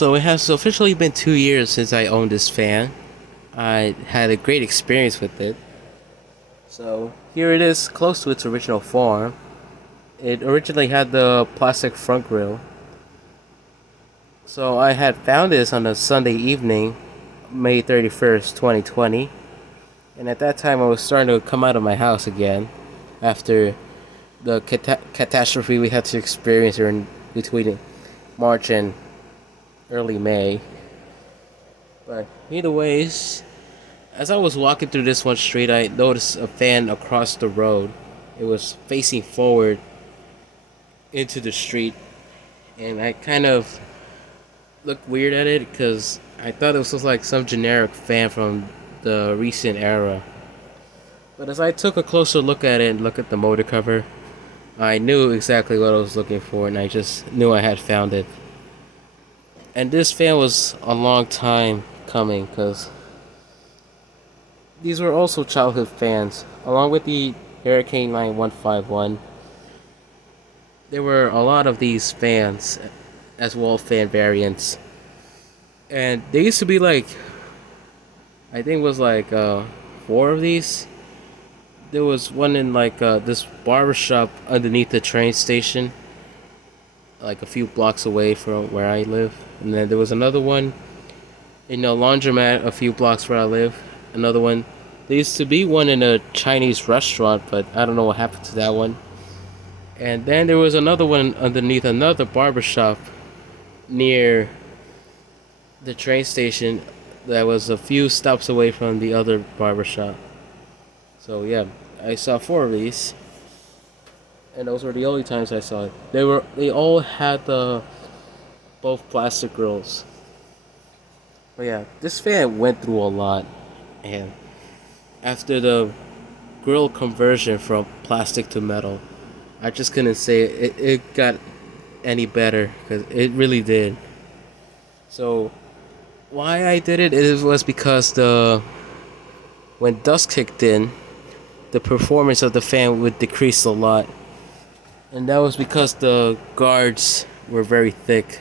So it has officially been 2 years since I owned this fan. I had a great experience with it. So here it is, close to its original form. It originally had the plastic front grille. So I had found this on a Sunday evening, May 31st, 2020. And at that time I was starting to come out of my house again after the catastrophe we had to experience in between March and early May. But either ways, as I was walking through this one street, I noticed a fan across the road. It was facing forward into the street, and I kind of looked weird at it because I thought it was just like some generic fan from the recent era. But as I took a closer look at it and look at the motor cover, I knew exactly what I was looking for, and I just knew I had found it. And this fan was a long time coming because these were also childhood fans. Along with the Hurricane 9151, there were a lot of these fans as wall fan variants. And there used to be like, I think it was like 4 of these. There was one in like this barbershop underneath the train station, like a few blocks away from where I live. And then there was another one in a laundromat a few blocks where I live. Another one. There used to be one in a Chinese restaurant, but I don't know what happened to that one. And then there was another one underneath another barbershop near the train station that was a few stops away from the other barbershop. So yeah, I saw 4 of these. And those were the only times I saw it. They all had both plastic grills. But yeah, this fan went through a lot, and after the grill conversion from plastic to metal, I just couldn't say it got any better, because it really did. So why I did it was because when dust kicked in, the performance of the fan would decrease a lot. And that was because the guards were very thick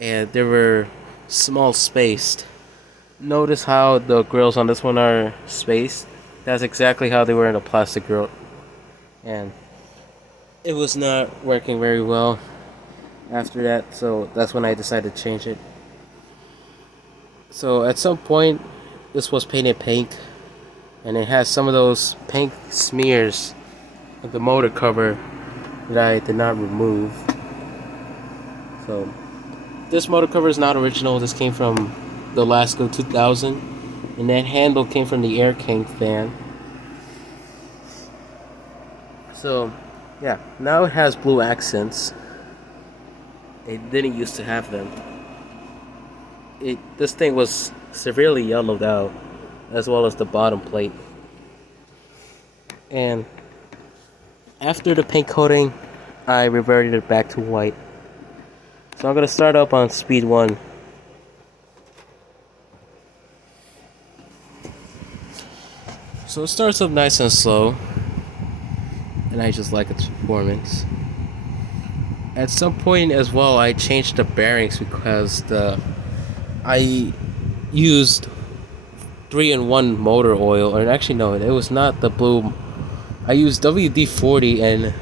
and they were small spaced. Notice how the grills on this one are spaced? That's exactly how they were in a plastic grill. And it was not working very well after that, so that's when I decided to change it. So at some point, this was painted pink, and it has some of those pink smears of the motor cover that I did not remove. So this motor cover is not original. This came from the Lasko 2000, and that handle came from the Air King fan. So yeah, now it has blue accents. It didn't used to have them. This thing was severely yellowed out, as well as the bottom plate. And after the paint coating, I reverted it back to white. So I'm gonna start up on speed 1. So it starts up nice and slow, and I just like its performance. At some point as well, I changed the bearings because I used 3-in-1 motor oil, or actually no, it was not the blue. I used WD-40 and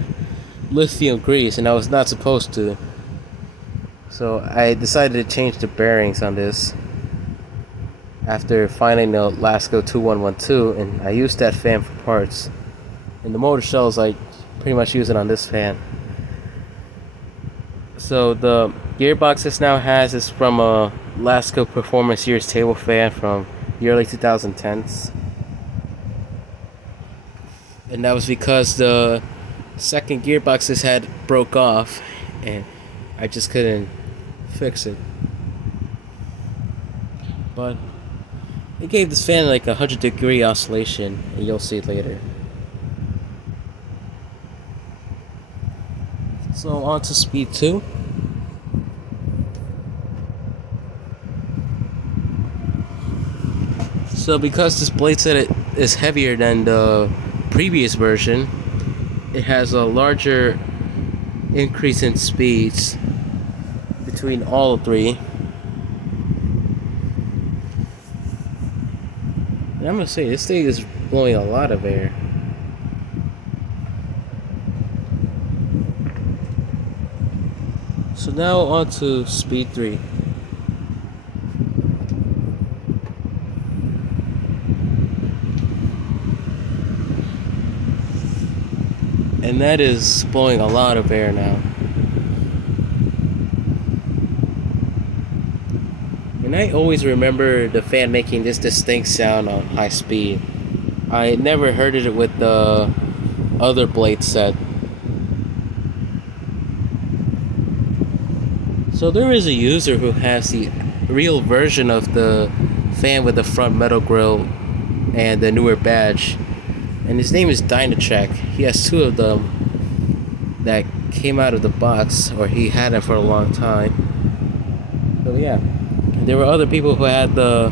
lithium grease, and I was not supposed to. So I decided to change the bearings on this after finding the Lasko 2112, and I used that fan for parts. And the motor shells, I pretty much use it on this fan. So the gearbox this now has is from a Lasko Performance Series table fan from the early 2010s. And that was because the second gearbox this had broke off, and I just couldn't fix it. But it gave this fan like 100-degree oscillation, and you'll see it later. So on to speed 2. So because this blade set is heavier than the previous version, it has a larger increase in speeds between all 3. And I'm gonna say, this thing is blowing a lot of air. So now on to speed 3. And that is blowing a lot of air now. And I always remember the fan making this distinct sound on high speed. I never heard it with the other blade set. So there is a user who has the real version of the fan with the front metal grill and the newer badge. And his name is Dynacheck. He has 2 of them that came out of the box, or he had them for a long time. So yeah. There were other people who had the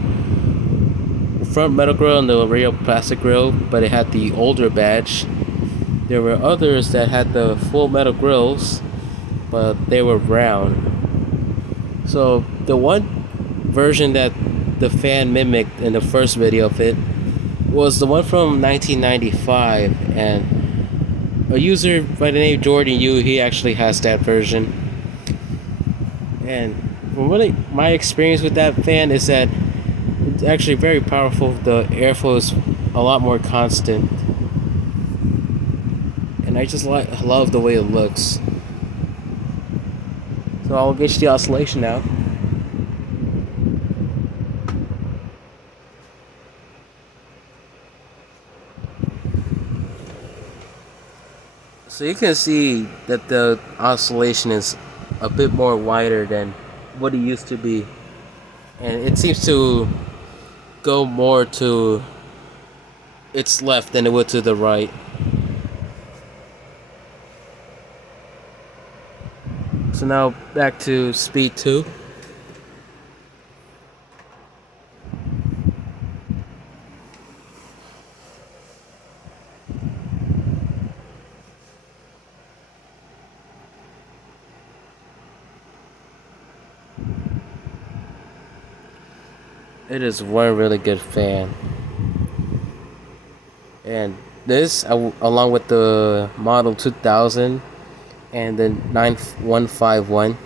front metal grill and the real plastic grill, but it had the older badge. There were others that had the full metal grills, but they were brown. So the one version that the fan mimicked in the first video of it was the one from 1995, and a user by the name Jordan Yu, he actually has that version. And from my experience with that fan is that it's actually very powerful. The airflow is a lot more constant, and I just love the way it looks. So I'll get you the oscillation now. So you can see that the oscillation is a bit more wider than what it used to be, and it seems to go more to its left than it would to the right. So now back to speed 2. It is one really good fan. And this, along with the Model 2000 and the 9151,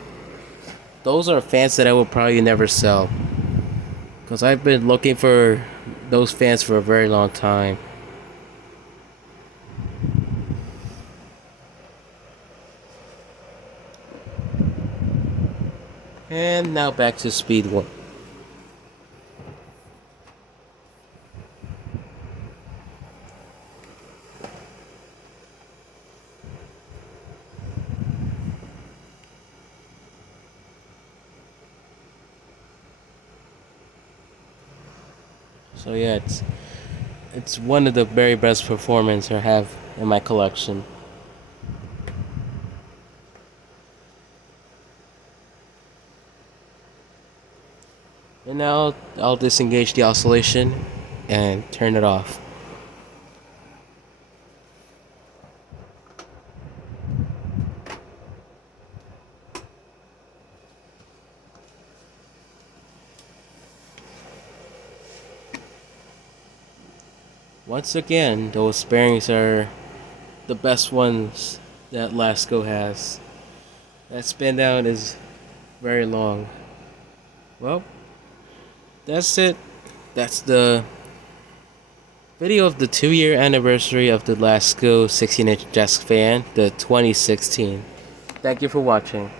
those are fans that I will probably never sell, because I've been looking for those fans for a very long time. And now back to speed 1. So yeah, it's one of the very best performance I have in my collection. And now I'll disengage the oscillation and turn it off. Once again, those bearings are the best ones that Lasko has. That span down is very long. Well, that's it. That's the video of the 2-year anniversary of the Lasko 16-inch desk fan, the 2016. Thank you for watching.